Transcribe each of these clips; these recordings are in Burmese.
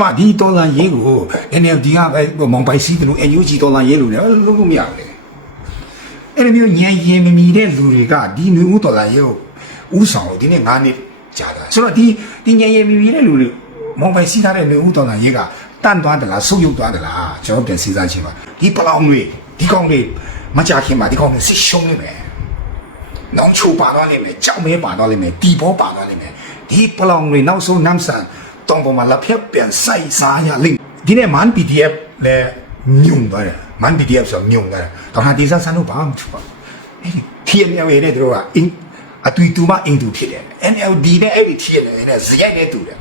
မဒီဒေါ်လာရေးကို NLD ကပဲမောင်ပိုင်စီးတယ်လို့ NUG ဒေါ်လာရေးလို့လည်းလုံးလုံးမရဘူးလေအဲ့ဒီမျိုးညံရင်မမီတဲ့လူတွေကဒီနွေဦးဒေါ်လာရေးကိုဥဆောင်လို့ဒီနေ့9နှစ်ကြာတာဆိုတော့ဒီဒီညံရင်မမီတဲ့လူတွေမောင်ပိုင်စီးထားတဲ့နွေဦးဒေါ်လာရေးကတန့်သွားတယ်လားဆုပ်ယုပ်သွားတယ်လားကျွန်တော်ပြန်စဉ်းစားချင်ပါဒီပလောင်တွေဒီကောင်တွေမကြခင်မှာဒီကောင်တွေစစ်ရှုံးနေမယ်နောင်ချိုပါသွားလိမ့်မယ်ကြောင်မဲပါသွားလိမ့်မယ်တီဘောပါသွားလိမ့်မယ်ဒီပလောင်တွေနောက်ဆုံးနမ်ဆန် တောင်ပေါ်မှာလက်ဖက်ပြန်ဆိုင်စားရလိမ့်ဒီနေ့မန် PDF လဲညုံသွားတယ်မန် PDF ဆိုညုံသွားတယ်တော့ဟာဒီစားဆန်တို့ဘာမှမဖြစ်ပါဘူးအဲ့ဒီ TNL ရဲ့တို့ကအင်းအတူတူမအင်းတူဖြစ်တယ် NLD နဲ့အဲ့ဒီ TNL နဲ့ဇရိုက်နဲ့တူတယ်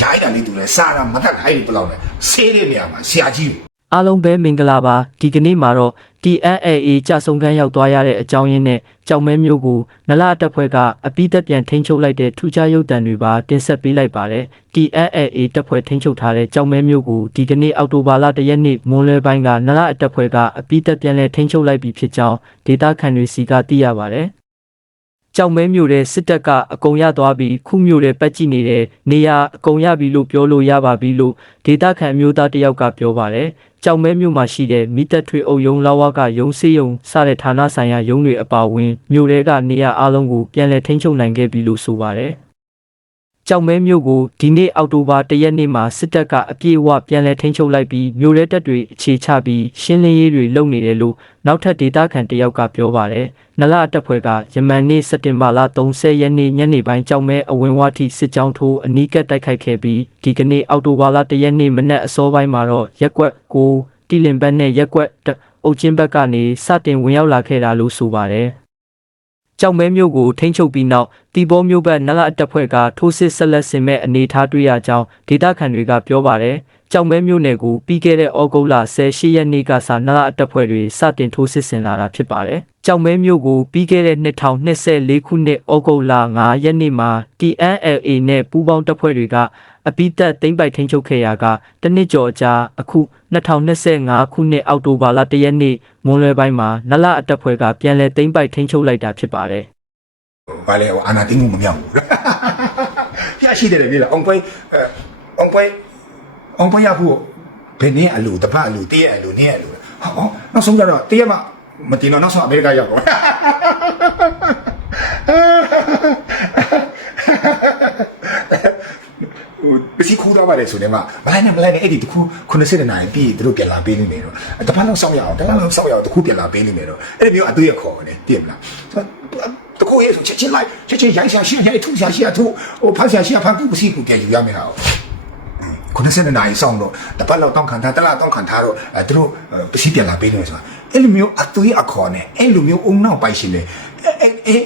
ရိုက်တာလေးတူတယ်စားတာမတတ်အဲ့ဒီပလောင်နဲ့ဆေးတဲ့နေရာမှာဆရာကြီး အားလုံးပဲမင်္ဂလာပါဒီကနေ့မှာတော့ TNAA ကြဆုံခန်းရောက်သွားရတဲ့အကြောင်းရင်းနဲ့ကြောင်မဲမျိုးကိုနလအတက်ဖွဲ့ကအပိသက်ပြန်ထိန်းချုပ်လိုက်တဲ့ထူးခြားရုပ်တံတွေပါတင်ဆက်ပေးလိုက်ပါတယ် TNAA တက်ဖွဲ့ထိန်းချုပ်ထားတဲ့ကြောင်မဲမျိုးကိုဒီကနေ့အောက်တိုဘာလ၁ရက်နေ့မွန်းလွဲပိုင်းကနလအတက်ဖွဲ့ကအပိသက်ပြန်လဲထိန်းချုပ်လိုက်ပြီဖြစ်ကြောင်းဒေတာခန်တွေစီကသိရပါတယ် ကြောင်မဲမျိုးတဲ့စစ်တပ်ကအကုံရသွားပြီးခုမျိုးတဲ့ပတ်ကြည့်နေတဲ့နေရာအကုံရပြီလို့ပြောလို့ရပါပြီလို့ဒေတာခန်မျိုးသားတစ်ယောက်ကပြောပါတယ်။ကြောင်မဲမျိုးမှာရှိတဲ့မိသက်ထွေအုပ်ယုံလာဝကယုံစေးယုံစတဲ့ဌာနဆိုင်ရာယုံတွေအပါအဝင်မျိုးတွေကနေရာအလုံးကိုပြန်လည်ထိန်းချုပ်နိုင်ခဲ့ပြီလို့ဆိုပါတယ်။ ကြောင်မဲမျိုးကိုဒီနေ့အောက်တိုဘာ၁ရက်နေ့မှာစစ်တပ်ကအပြည့်အဝပြန်လည်ထိန်းချုပ်လိုက်ပြီးမျိုးရဲတပ်တွေအခြေချပြီးရှင်းလင်းရေးတွေလုပ်နေတယ်လို့နောက်ထပ်ဒေတာခန်တစ်ယောက်ကပြောပါတယ်။နလအတက်ဖွဲ့ကယမန်နေ့စက်တင်ဘာလ30ရက်နေ့ညနေပိုင်းကြောင်မဲအဝင်ဝါထိစစ်ကြောင်းထိုးအနီးကပ်တိုက်ခိုက်ခဲ့ပြီးဒီကနေ့အောက်တိုဘာလ1ရက်နေ့မနက်အစောပိုင်းမှာတော့ရက်ကွက်ကိုတီလင်ဘတ်နဲ့ရက်ကွက်တအုတ်ချင်းဘက်ကနေစတင်ဝင်ရောက်လာခဲ့တာလို့ဆိုပါတယ်။ ကြောက်မဲမျိုးကိုထိန်းချုပ်ပြီးနောက်တီဘောမျိုးဘက်နလအတက်ဖွဲ့ကထိုးစစ်ဆက်လက်ဆင်မဲ့အနေအထားတွေ့ရကြောင်းဒေတာခန်တွေကပြောပါတယ်။ကြောက်မဲမျိုးနယ်ကိုပြီးခဲ့တဲ့ဩဂုတ်လ18ရက်နေ့ကစနလအတက်ဖွဲ့တွေစတင်ထိုးစစ်ဆင်လာတာဖြစ်ပါတယ်။ကြောက်မဲမျိုးကိုပြီးခဲ့တဲ့2024ခုနှစ်ဩဂုတ်လ9ရက်နေ့မှာ TNLA နဲ့ပူးပေါင်းတပ်ဖွဲ့တွေက အပိသက်သိမ့်ပိုက်ထိန်းချုပ်ခဲ့ရာကတနစ်ကျော်အကြာအခု2025ခုနှစ်အောက်တိုဘာလ1ရက်နေ့မွန်းလွဲပိုင်းမှာနလအတက်ဖွဲ့ကပြန်လည်သိမ့်ပိုက်ထိန်းချုပ်လိုက်တာဖြစ်ပါတယ်။ဘာလဲဟိုအာနာတင်းမှုမမြောက်ဘူးပြရှိတယ်လေပြေလားအောင်ပွဲအဲအောင်ပွဲအောင်ပွဲရဖို့ဘယ်နည်းအလူတပတ်အလူတရက်အလူနည်းအလူဟောနောက်ဆုံးကြတော့တရက်မှမတင်တော့နောက်ဆုံးအမေရိကရောက်တော့ဟို ပစီခိုးသားပါတယ်ဆိုတယ်မှာမလိုက်နဲ့မလိုက်နဲ့အဲ့ဒီတခု90နာရီပြီးသူတို့ပြန်လာပေးနေတယ်တော့တပတ်လောက်စောင့်ရအောင်တပတ်လောက်စောင့်ရအောင်တခုပြန်လာပေးနေတယ်တော့အဲ့ဒီမျိုးအတွေ့အခေါ်တယ်တည်မလားတခုရဲ့ဆိုချက်ချင်းလိုက်ချက်ချင်းရိုက်ရှာရှိရိုက်ထုရှာရှိထုဟိုဖတ်ရှာရှိဖတ်ကူပစီကူပြန်ယူရမယ်ဟာ90နာရီစောင့်တော့တပတ်လောက်တောင်းခံထားတလားတောင်းခံထားတော့အဲသူတို့ပစီပြန်လာပေးနေဆိုတာအဲ့လိုမျိုးအတွေ့အခေါ်နဲ့အဲ့လိုမျိုးအုံနောက်ပိုက်ရှင်လေအဲ့အဲ့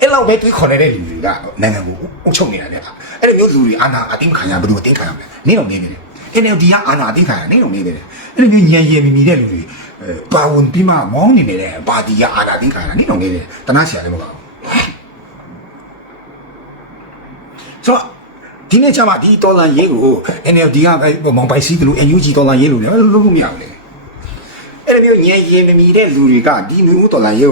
အဲ့လောက်ပဲတွေးခေါ်နေတဲ့လူတွေကနိုင်ငံကိုအုပ်ချုပ်နေတာလေအဲ့လိုမျိုးလူတွေအာဏာအတင်းခံရဘယ်သူအတင်းခံရမလဲနင်းတော့နေနေတယ် NLD ကအာဏာအတင်းခံရနင်းတော့နေနေတယ်အဲ့လိုမျိုးညံရည်မီမီတဲ့လူတွေအဲပါဝင်ပြီးမှမောင်းနေနေတဲ့ပါတီကအာဏာအတင်းခံရနင်းတော့နေတယ်တနာချရာလည်းမဟုတ်ဘူးဆိုတော့ဒီနေ့ကျမှဒီဒေါ်လာရေးကို NLD ကပဲမောင်ပိုင်စီးတယ်လို့ NUG ဒေါ်လာရေးလို့လည်းလုံးလုံးမရဘူးလေအဲ့လိုမျိုးညံရည်မီမီတဲ့လူတွေကဒီမျိုးဒေါ်လာရေး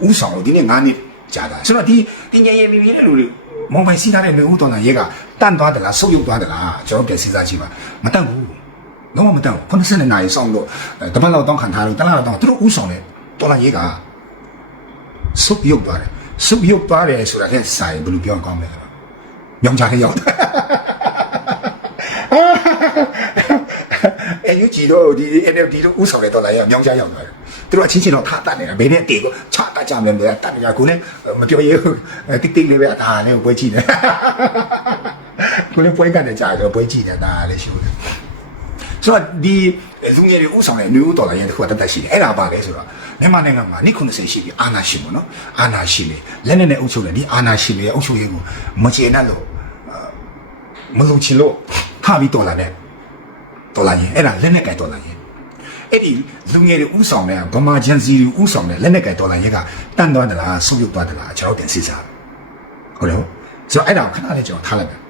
ကိုဥဆောင်လို့ဒီနေ့9နှစ် ကြာတာဆိုတော့ဒီဒီညံရည်မီမီတဲ့လူတွေမောင်ပိုင်စီးထားတဲ့မျိုးဒေါ်လာရေးကတန့်သွားတယ်လားဆုပ်ယုပ်သွားတယ်လားကျွန်တော်ပြန်စဉ်းစားကြည့်ပါမတန့်ဘူးလုံးဝမတန့်ဘူး90နာရီစောင့်လို့တပတ်လောက်တောင်းခံထားလို့တလားလောက်တောင်းသူတို့ဥဆောင်တဲ့ဒေါ်လာရေးကဆုပ်ယုပ်သွားတယ်ဆုပ်ယုပ်သွားတယ်ဆိုတာလည်းစာရင်ဘယ်လိုပြောကောင်းမလဲမြောင်ချတဲ့ရောက်တ ယ်အဲယူကြည့်တော့ဒီ NLD တို့ဥဆောင်တဲ့ဒေါ်လာရမြောင်းချရောက်သွားတယ်သူတို့အချင်းချင်းတော့ထားတတ်နေတာဘယ်နဲ့တေကိုချတတ်ကြမလဲမလဲတတ်နေကြကိုလည်းမပြောရဲဘူးတိတ်တိတ်လေးပဲအသာနဲ့ပွဲကြည့်တယ်ကိုလည်းပွဲကနေကြာတော့ပွဲကြည့်တယ်ဒါလည်းရှိတယ်ဆိုတော့ဒီလူငယ်တွေဥဆောင်တဲ့နယူးဒေါ်လာရတစ်ခုတတ်တတ်ရှိတယ်အဲ့ဒါပါလဲဆိုတော့မြန်မာနိုင်ငံမှာနှစ်90ရှိပြီအာနာရှင်ပေါ့နော်အာနာရှင်လေလက်နဲ့နဲ့အုပ်ချုပ်တယ်ဒီအာနာရှင်လေအုပ်ချုပ်ရေးကိုမကျေနပ်လို့မလုံချင်လို့ထပြီးဒေါ်လာနဲ့ ဒေါ်လာရင်အဲ့ဒါလက်နက်ကင်ဒေါ်လာရင်အဲ့ဒီလူငယ်တွေဥဆောင်တဲ့ဗမာဂျန်စီတွေဥဆောင်တဲ့လက်နက်ကင်ဒေါ်လာရင်ကတန်သွားသလားဆုပ်ယုပ်သွားသလားကျွန်တော်တင်စစ်စားဟုတ်တယ်ဆိုတော့အဲ့ဒါကိုခဏလေးကျွန်တော်ထားလိုက်မယ်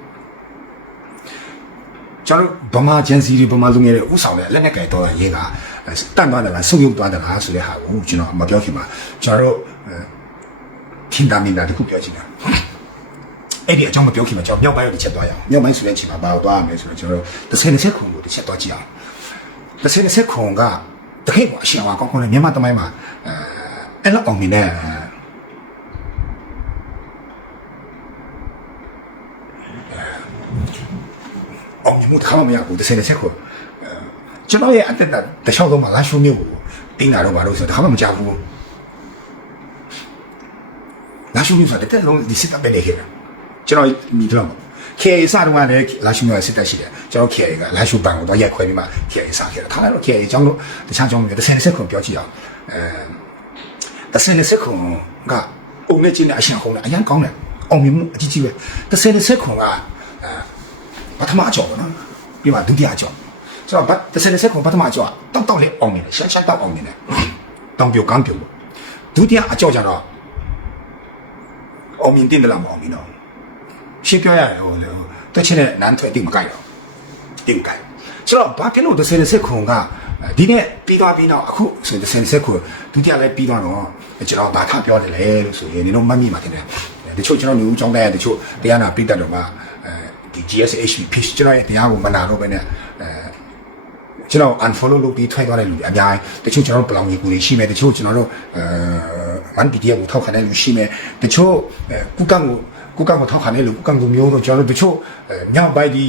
ကျွန်တော်ဗမာဂျန်စီတွေဗမာလူငယ်တွေဥဆောင်တဲ့လက်နက်ကင်ဒေါ်လာရင်ကတန်သွားသလားဆုပ်ယုပ်သွားသလားဆိုတဲ့ဟာကိုကျွန်တော်မပြောခင်မှာကျွန်တော်တို့ထင်တာမြင်တာတခုပြောချင်တာ အဲ့ဒီအကြောင်းမပြောခင်မှာကျွန်တော်မြောက်ပိုင်းကိုတစ်ချက်သွားရအောင်မြောက်ပိုင်းဆိုတဲ့အချိန်မှာဘာလို့သွားရမလဲဆိုတော့ကျွန်တော်တို့တစ်ဆယ်နှစ်ဆက်ခုကိုတစ်ချက်သွားကြည့်အောင်တစ်ဆယ်နှစ်ဆက်ခုကတခေတ်ကအရှင်အဝါကောင်းကောင်းနဲ့မြန်မာတမိုင်းမှာအဲအဲ့လောက်အောင်မြင်တဲ့အောင်မြင်မှုတစ်ခါမှမရဘူးတစ်ဆယ်နှစ်ဆက်ခုကျွန်တော်ရဲ့အတက်တာတခြားတော့မှလာရှုံးမျိုးကိုတင်းတာတော့ဘာလို့ဆိုတော့တစ်ခါမှမကြဘူးလာရှုမျိုးဆိုတာတက်လုံးဒီစစ်တပ်ပဲနေခဲ့တယ် ကျွန်တော်မိတော့ခေအစားတော့လည်းလာရှုမျိုးစစ်တပ်ရှိတယ်ကျွန်တော်ခေကလာရှုပန်ကိုတော့ရိုက်ခွဲပြီးမှခေအစားခဲ့တယ်ထားလိုက်တော့ခေအကြောင်းလို့တခြားကြောင်းတွေ30စက္ကွန်ပြောကြည့်အောင်အဲ30စက္ကွန်ကအုံနဲ့ချင်းနဲ့အရှင်ခုံးနဲ့အရင်ကောင်းတယ်အောင်မြင်မှုအကြီးကြီးပဲ30စက္ကွန်ကအဲပထမအကြောင်းပေါ့နော်ပြီးမှဒုတိယအကြောင်းဆိုတော့30စက္ကွန်ပထမအကြောင်းတောက်တောက်လေးအောင်မြင်တယ်ရှက်ရှက်တောက်အောင်မြင်တယ်တောင်ပြိုကမ်းပြိုဒုတိယအကြောင်းကျတော့အောင်မြင်တင်တယ်လားမအောင်မြင်တော့ ရှင်းပြောရတယ်ဟိုလေတက်ချင်းနဲ့နန်းထွက်တိတ်မကြိုက်တော့တိတ်မကြိုက်ဆိုတော့ဘာဖြစ်လို့တစ်ဆယ်တစ်ဆက်ခုံကဒီနေ့ပြီးသွားပြီးတော့အခုဆိုတစ်ဆယ်တစ်ဆက်ခုဒုတိယလည်းပြီးသွားတော့ကျွန်တော်ဘာထပြောတယ်လဲလို့ဆိုရင်နင်တို့မှတ်မိမှာတင်တယ်တချို့ကျွန်တော်နေဦးကျောင်းတိုင်းတချို့တရားနာပြီးတတ်တော့မှအဲဒီ GSHP pitch ကျွန်တော်ရဲ့တရားကိုမနာတော့ပဲနဲ့အဲကျွန်တော် unfollow လုပ်ပြီးထွက်သွားတဲ့လူတွေအများကြီးတချို့ကျွန်တော်ပလောင်ကြီးကူတွေရှိမယ်တချို့ကျွန်တော်တို့အဲ one PDF ကိုထောက်ခံတဲ့လူရှိမယ်တချို့ကုကံကို ကုကံကိုထောက်ခံတဲ့လူကုကံကိုမျိုးတို့ကျွန်တော်တို့တချို့မြောက်ပိုင်းဒီ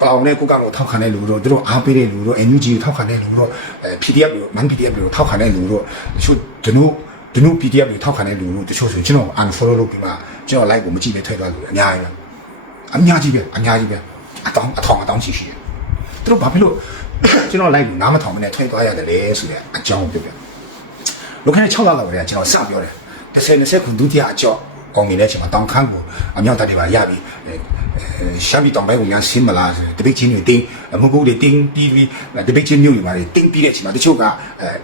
ပလောင်နဲ့ကုကံကိုထောက်ခံတဲ့လူတို့တို့အားပေးတဲ့လူတို့ NUG ကိုထောက်ခံတဲ့လူတို့ PDF ကို man PDF ကိုထောက်ခံတဲ့လူတို့တချို့ဒနုဒနု PDF ကိုထောက်ခံတဲ့လူတို့တချို့ဆိုကျွန်တော် unfollow လုပ်ပြီးမှကျွန်တော် like ကိုမကြည့်ပဲထွက်သွားလူတွေအများကြီးပဲအများကြီးပဲအများကြီးပဲအတောင်းအထောင်အတောင်းရှိရှိတယ်သူတို့ဘာဖြစ်လို့ကျွန်တော် like ကိုနားမထောင်မနဲ့ထွက်သွားရတယ်လဲဆိုတဲ့အကြောင်းပြောပြလောကနဲ့6လလောက်တည်းကကျွန်တော်စပြောတယ်30 20ခုဒုတိယအကြော့အောင် မြင်တဲ့အချိန်မှာတောင်ခမ်းကိုအမြောက်တပ်တွေပါရပြီရှမ်းပြည်တောင်ပိုင်းကိုများဆင်းမလားဆိုတပိတ်ချင်းတွေတင်းမကုတ်တွေတင်းပြီးပြီးတပိတ်ချင်းမျိုးတွေပါတွေတင်းပြီးတဲ့အချိန်မှာတချို့က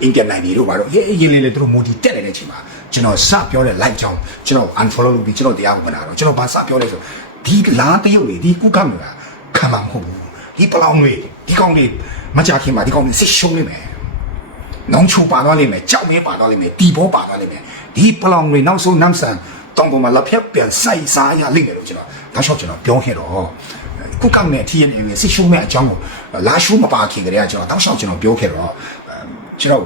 အင်ပြန်နိုင်နေတို့ပါတော့ရေးရေးလေးလေးတို့မိုဒီတက်နေတဲ့အချိန်မှာကျွန်တော်စပြောတဲ့ live ကြောင်းကျွန်တော် unfollow လုပ်ပြီးကျွန်တော်တရားကိုမနာတော့ကျွန်တော်ဘာစပြောလဲဆိုဒီလားတရုတ်တွေဒီကုကမ်းတွေကခံမှာမဟုတ်ဘူးဒီပလောင်တွေဒီကောင်တွေမကြခင်မှာဒီကောင်တွေစစ်ရှုံးနေမယ်နောင်ချိုပါသွားလိမ့်မယ်ကြောက်မဲပါသွားလိမ့်မယ်တီဘောပါသွားလိမ့်မယ်ဒီပလောင်တွေနောက်ဆုံးနမ်ဆန် တောင်ပေါ်မှာလက်ဖြတ်ပြန်ဆိုင်စားရလိမ့်မယ်လို့ကျွန်တော်ဒါလျှောက်ကျွန်တော်ပြောခဲ့တော့ခုကောက်နဲ့ TNA နဲ့စစ်ရှုံးမဲ့အကြောင်းကိုလာရှုံးမပါခင်ကလေးကကျွန်တော်တောက်လျှောက်ကျွန်တော်ပြောခဲ့တော့ကျွန်တော်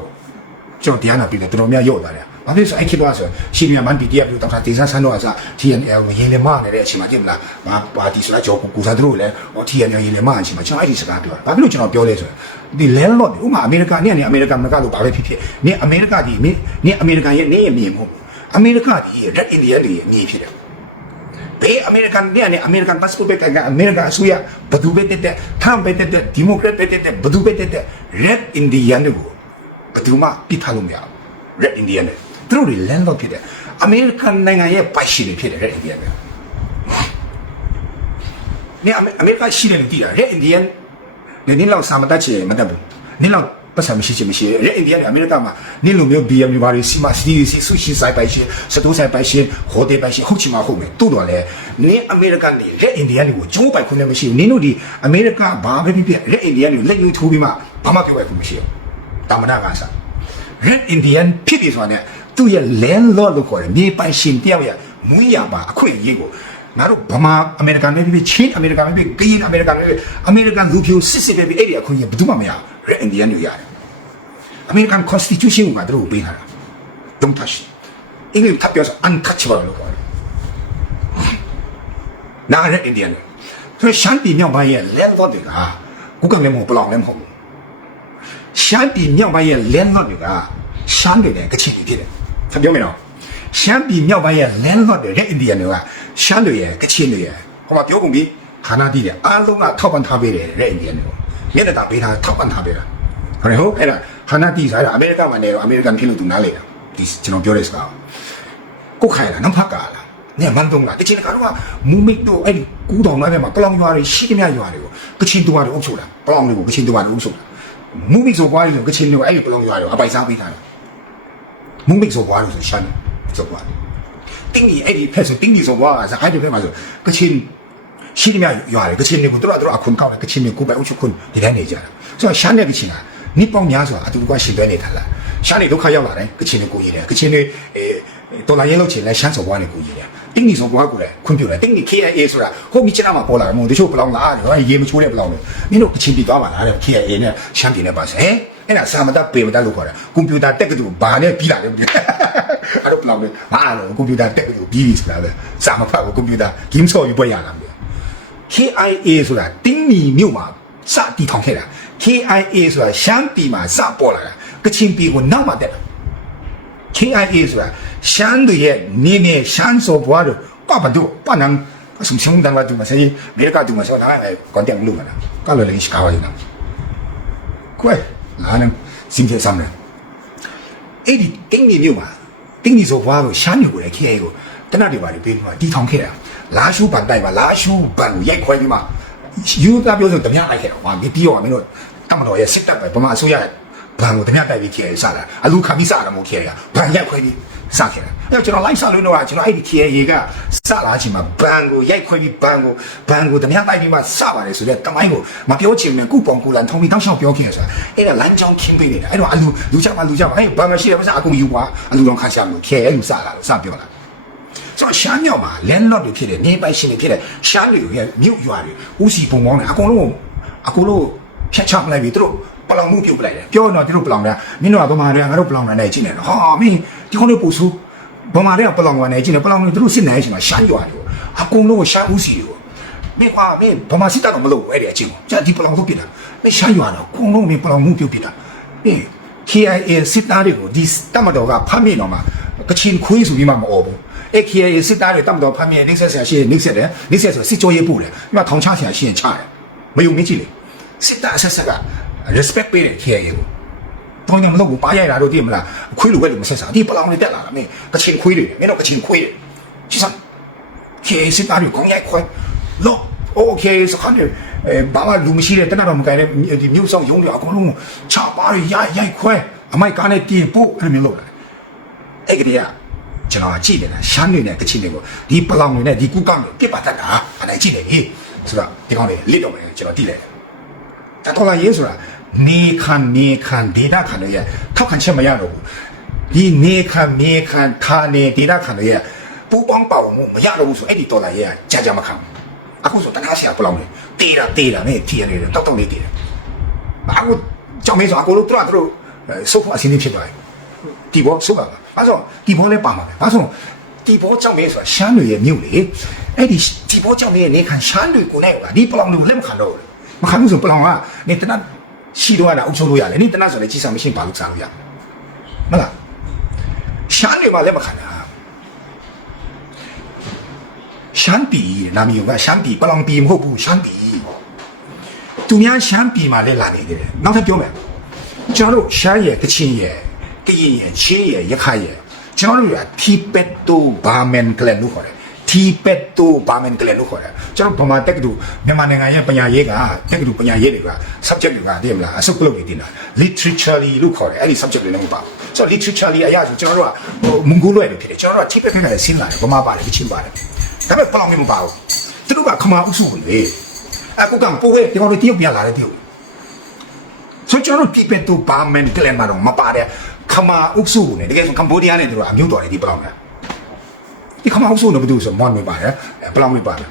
ကျွန်တော်တရားနာပြီးတော့တော်တော်များရော့သွားတယ်ဘာဖြစ်ဆိုအဲ့ခေတ်ကဆိုရှီမီယာမန် PDF လို့တောက်တာဒေသဆန်းတော့အစား TNL ကိုရင်လမနေတဲ့အချိန်မှာကြည့်မလားဘာပါတီဆိုတာကြောကိုကူစားတို့လည်းဟော TNL ရင်လမအချိန်မှာကျွန်တော်အဲ့ဒီစကားပြောတာဘာဖြစ်လို့ကျွန်တော်ပြောလဲဆိုတော့ဒီ landlord ဥမာအမေရိကန်နဲ့နေအမေရိကန်မကလို့ဘာပဲဖြစ်ဖြစ်နေအမေရိကဒီနေအမေရိကန်ရဲ့နေရဲ့မြင်မဟုတ်ဘူး အမေရိကဒီ Red Indian တွေရဲ့အမြင်ဖြစ်တယ်ဘေးအမေရိကန်နဲ့နေအမေရိကန် passport ပဲကအမေရိကန်အစိုးရဘယ်သူပဲတက်တက်ထမ်ပဲတက်တက်ဒီမိုကရက်ပဲတက်တက်ဘယ်သူပဲတက်တက် Red Indian တွေကိုဘယ်သူမှပြစ်ထားလို့မရဘူး Red Indian တွေသူတို့တွေ landlord ဖြစ်တယ်အမေရိကန်နိုင်ငံရဲ့ပိုက်ရှင်တွေဖြစ်တယ် Red Indian တွေနေအမေရိကရှိတယ်လို့သိတာ Red Indian နေနင်းလောက်စာမတတ်ချင်မတတ်ဘူးနင်းလောက် ပတ်စံမရှိချင်မရှိရဲအိန္ဒိယနဲ့အမေရိကမှာနင်းလိုမျိုး BM တွေဘာတွေစီမစီစီဆူရှီဆိုင်ပိုင်ရှင်စတိုးဆိုင်ပိုင်ရှင်ဟိုတယ်ပိုင်ရှင်ဟုတ်ချင်မှာဟုတ်မယ်တိုးတော်လဲနင်းအမေရိကန်တွေလက်အိန္ဒိယတွေကိုကျိုးပိုင်ခွင့်လည်းမရှိဘူးနင်းတို့ဒီအမေရိကဘာပဲဖြစ်ဖြစ်လက်အိန္ဒိယတွေကိုလက်ညှိုးထိုးပြီးမှဘာမှပြောပိုင်ခွင့်မရှိဘူးတာမနာကစား Red Indian ဖြစ်ပြီဆိုတာနဲ့သူ့ရဲ့ landlord လို့ခေါ်တယ်မြေပိုင်ရှင်တယောက်ရဲ့မွေးရပါအခွင့်အရေးကိုငါတို့ဗမာအမေရိကန်ပဲဖြစ်ဖြစ်ချင်းအမေရိကန်ပဲဖြစ်ဖြစ်ဂိမ်းအမေရိကန်ပဲဖြစ်အမေရိကန်လူဖြူစစ်စစ်ပဲဖြစ်အဲ့ဒီအခွင့်အရေးဘယ်သူမှမရ Red Indian တွေရတယ်အမေရိကန် constitution ကငါတို့ကိုပေးထားတာ don't touch အင်္ဂလိပ်ထပ်ပြောဆို untouchable လို့ခေါ်တယ်နာ Red Indian တွေဆိုရှမ်းပြည်မြောက်ပိုင်းရဲ့ landlord တွေကကိုကလည်းမဟုတ်ဘလောင်လည်းမဟုတ်ဘူးရှမ်းပြည်မြောက်ပိုင်းရဲ့ landlord တွေကရှမ်းတွေနဲ့ကချင်တွေဖြစ်တယ်။ဆက်ပြောမယ်နော်။ရှမ်းပြည်မြောက်ပိုင်းရဲ့ landlord တွေရဲ့အိန္ဒိယတွေကရှမ်းတွေရဲ့ကချင်တွေရဲ့ဟိုမှာပြောကုန်ပြီခါနာတိတယ်အားလုံးကထောက်ပံ့ထားပေးတယ်တဲ့အိန္ဒိယတွေ။ မျက်နှာတာပေးထားထောက်ပံ့ထားပေးတာ။ဟုတ်တယ်ဟုတ်အဲ့ဒါခါနာတိစားတာအမေရိကမှာနေတော့အမေရိကန်ဖြစ်လို့သူနားလေတာ။ဒီကျွန်တော်ပြောတဲ့စကား။ကိုခိုင်လားနမ်ဖတ်ကာလား။နေမန်တုံးလားတချင်ကတော့မူမိတ်တို့အဲ့ဒီကူးတောင်လိုက်မှာပလောင်ရွာတွေရှိသမျှရွာတွေကိုကချင်တူပါတွေအုပ်ချုပ်တာပလောင်တွေကိုကချင်တူပါတွေအုပ်ချုပ်တာမူမိဆိုပွားလို့ကချင်လို့အဲ့ဒီပလုံရွာတော့အပိုင်စားပေးထားတယ်မူမိဆိုပွားလို့ဆိုရှမ်းဆိုပွားတင်းကြီးအဲ့ဒီဖက်ဆိုတင်းကြီးဆိုပွားကစားအဲ့ဒီဖက်မှာဆိုကချင် ရှိတယ်များရွာတယ်ကချင်တွေကိုတို့တို့အခုကောက်တယ်ကချင်တွေကိုပဲအုပ်ချုပ်ခွန်းဒီတိုင်းနေကြတာဆိုတော့ရှမ်းနဲ့ကချင်ကနိပေါင်းများစွာအတူတူကရှင်တွဲနေတာလားရှမ်းတွေဒုက္ခရောက်လာတယ်ကချင်တွေကိုရည်တယ်ကချင်တွေအဲဒေါ်လာရင်းလောက်ချင်လဲရှမ်းဆိုပွားနေကိုရည်တယ်တင်းနီဆိုဘွားကိုလည်းခွင့်ပြုတယ်တင်းနီ KIA ဆိုတာဟိုမိချနာမှာပေါ်လာတယ်မို့တချို့ဘလောင်လားတယ်ရေမချိုးတဲ့ဘလောင်လေမင်းတို့အချင်းပြသွားပါလားတဲ့ KIA နဲ့ရှမ်းပြည်နဲ့ပါစေဟဲ့အဲ့ဒါစာမတတ်ပေမတတ်လို့ခေါ်တယ်ကွန်ပျူတာတက်ကတူဘာနဲ့ပြီးလာတယ်အဲ့တော့ဘလောင်လေဟာတော့ကွန်ပျူတာတက်ကတူပြီးပြီဆိုတာလေစာမဖတ်ဘူးကွန်ပျူတာ game ဆော့ပြီးပွဲရလာတယ် KIA ဆိုတာတင်းနီမြို့မှာစတီထောင်ခဲ့တာ KIA ဆိုတာရှမ်းပြည်မှာစပေါ်လာတာကချင်ပြည်ကိုနောက်မှတက်တာ KIA ဆိုတာရှမ်းတွေရဲ့နေနေရှမ်းစော်ဘွားတို့ပပတို့ပနံ什么兄弟嘛，对嘛？所以没人干对嘛？说哪来关电路嘛？干了人是搞完了，快，哪能今天上来？အဲ့ဒီတင်းနေမြို့မှာတင်းနေဆိုဘွားကိုရှမ်းမြို့ကိုလည်း KIA ကိုတနတ်တွေပါလေပြီးတော့တီထောင်ခဲ့တာ လာရှုပန်တိုင်မှာလာရှုပန်ကိုရိုက်ခွဲပြီးမှယူသားပြောဆိုဓမြလိုက်ခဲ့တာဟာဒီပြီးတော့မင်းတို့တမတော်ရဲ့စစ်တပ်ပဲဗမာအစိုးရဘန်ကိုဓမြတိုက်ပြီး KIA စတာအလူခါပြီးစတာမဟုတ် KIA ကဘန်ရိုက်ခွဲပြီးစခဲ့တာအဲ့တော့ကျွန်တော်လိုက်စလို့တော့ကျွန်တော်အဲ့ဒီ KIA ကစလာချင်းမှာဘန်ကိုရိုက်ခွဲပြီးဘန်ကိုဘန်ကိုဓမြတိုက်ပြီးမှစပါတယ်ဆိုတော့တမိုင်းကိုမပြောချင်နဲ့ကုပောင်ကူလန်ထုံပြီးတောက်လျှောက်ပြောခဲ့ရဆိုတာအဲ့ဒါလမ်းကြောင်းခင်းပေးနေတာအဲ့တော့အလူလူချပါလူချပါအဲ့ဘန်မရှိတယ်မစအကုန်ယူပါအလူတော့ခါရှာလို့ KIA လူစလာလို့စပြောလာ ကျွန်တော်ရှမ်းမြောက်မှာ landlord တွေဖြစ်တယ်နေပိုင်ရှင်တွေဖြစ်တယ်ရှမ်းတွေရဲ့မြို့ရွာတွေဦးစီပုံပေါင်းတယ်အကုန်လုံးအကုန်လုံးဖြတ်ချပလိုက်ပြီသူတို့ပလောင်မှုပြုတ်ပလိုက်တယ်ပြောတော့သူတို့ပလောင်တယ်မင်းတို့ကဗမာတွေကငါတို့ပလောင်တယ်နဲ့ချင်းတယ်ဟာမင်းဒီကောင်တွေပူဆူဗမာတွေကပလောင်ကနေချင်းတယ်ပလောင်တွေသူတို့စစ်နေချင်းမှာရှမ်းရွာတွေအကုန်လုံးရှမ်းဦးစီတွေမင်းကွာမင်းဗမာစစ်တပ်တော့မလုပ်ဘူးအဲ့ဒီအချင်းကိုကြာဒီပလောင်တို့ပြစ်တာမင်းရှမ်းရွာတော့အကုန်လုံးမင်းပလောင်မှုပြုတ်ပြစ်တာမင်း KIA စစ်သားတွေကိုဒီတမတော်ကဖမ်းမိတော့မှာကချင်ခွေးဆိုပြီးမှမအော်ဘူး AKA စစ်သားတွေတောက်တော့ဖမ်းမြင်နှိမ့်ဆက်ဆရာရှိရင်နှိမ့်ဆက်တယ်နှိမ့်ဆက်ဆိုစစ်ကြောရေးပို့တယ်ပြီးမှထောင်ချဆရာရှိရင်ချတယ်မယုံမင်းကြည့်လေစစ်သားအဆက်ဆက်က respect ပေးတယ် KIA ကိုတော့ညမလို့ပါရိုက်တာတို့သိမလားအခွေးလိုပဲလို့မဆက်စားဒီပလောင်တွေတက်လာတာမင်းကချင်ခွေးတွေမင်းတို့ကချင်ခွေးတွေရှိစမ်း KIA စစ်သားတွေကောင်းရိုက်ခွဲလော့ okay စခန်းတွေဘာမှလူမရှိတဲ့တနက်တော့မကန်တဲ့ဒီမြို့ဆောင်ရုံးတွေအကုန်လုံးချပါရရိုက်ရိုက်ခွဲအမိုက်ကားနဲ့တင်ပို့အဲ့လိုမျိုးလုပ်လာတယ်အဲ့ဒီက ကျွန်တော်ကြည့်နေတာရှမ်းတွေနဲ့ကချင်တွေကိုဒီပလောင်တွေနဲ့ဒီကုကောင်တွေပြစ်ပါတတ်တာအဲ့ဒါကြည့်နေဟေးဆိုတော့ဒီကောင်တွေလစ်တော့မယ်ကျွန်တော်ကြည့်လိုက်တတော်လာရေးဆိုတာနေခံနေခံဒေတာခံတွေရထောက်ခံချက်မရတော့ဘူးဒီနေခံနေခံခါနေဒေတာခံတွေရပူပေါင်းပါဝင်မှုမရတော့ဘူးဆိုအဲ့ဒီတော်လာရေးကကြာကြာမခံဘူးအခုဆိုတနာဆရာပလောင်တွေတေးတာတေးတာနဲ့ထီရနေတယ်တောက်တောက်လေးတေးတယ်အခုကြောင်မေးဆိုအကိုလို့သူတို့သူတို့စုပ်ဖို့အစင်းနေဖြစ်သွားတယ်ဒီဘောစုပ်ပါ ပါအဲဆိုဒီဘောလည်းပါမှာပဲအဲဆိုဒီဘောကြောင့်မေးဆိုတာရှမ်းတွေရဲ့မြို့လေအဲ့ဒီဒီဘောကြောင့်မေးရဲ့နေခံရှမ်းတွေကိုလည်းကဒီပလောင်တွေကိုလက်မခံတော့ဘူးမခံဘူးဆိုပလောင်ကနေတနတ်ရှိတော့ရတာအုပ်ချုပ်လို့ရတယ်နေတနတ်ဆိုလည်းကြီးစားမရှိပါလို့စားလို့ရမလားရှမ်းတွေမှလည်းမခံတာရှမ်းပြည်နာမည်ကရှမ်းပြည်ပလောင်ပြည်မဟုတ်ဘူးရှမ်းပြည်သူများရှမ်းပြည်မှာလည်းလာနေတယ်နောက်ထပ်ပြောမယ်ကျွန်တော်တို့ရှမ်းရဲ့ကချင်ရဲ့က ရင်ရဲ့ချင်းရဲ့ရခိုင်ရဲ့ကျွန်တော်တို့ကတီပက်တိုဘာမန်ကလန်လို့ခေါ်တယ်တီပက်တိုဘာမန်ကလန်လို့ခေါ်တယ်ကျွန်တော်ဗမာတက်ကတူမြန်မာနိုင်ငံရဲ့ပညာရေးကတက်ကတူပညာရေးတွေက subject တွေကတည်မလားအစုပ်ကလုပ်နေတင်တာ literaturely လို့ခေါ်တယ်အဲ့ဒီ subject တွေလည်းမပါဘူးဆိုတော့ literaturely အရာဆိုကျွန်တော်တို့ကဟိုမွန်ဂိုလွဲ့လို့ဖြစ်တယ်ကျွန်တော်တို့ကတီပက်ဖက်ကလည်းဆင်းလာတယ်ဗမာပါတယ်ကချင်ပါတယ်ဒါပေမဲ့ပလောင်မျိုးမပါဘူးသူတို့ကခမာဥစုဝင်လေအခုကပိုးဝဲဒီကောင်တွေတရုတ်ပြန်လာတယ်တရုတ်ဆိုကျွန်တော်တို့ပြည်ပတူဘာမန်ကလန်မှာတော့မပါတဲ့ ခမာအုပ်စုနဲ့တကယ်ဆိုကမ္ဘောဒီးယားနဲ့တို့ကအမျိုးတော်တယ်ဒီပလောင်ကဒီခမာအုပ်စုနဲ့ဘယ်သူဆိုမွန်မေပါတယ်ပလောင်မေပါတယ်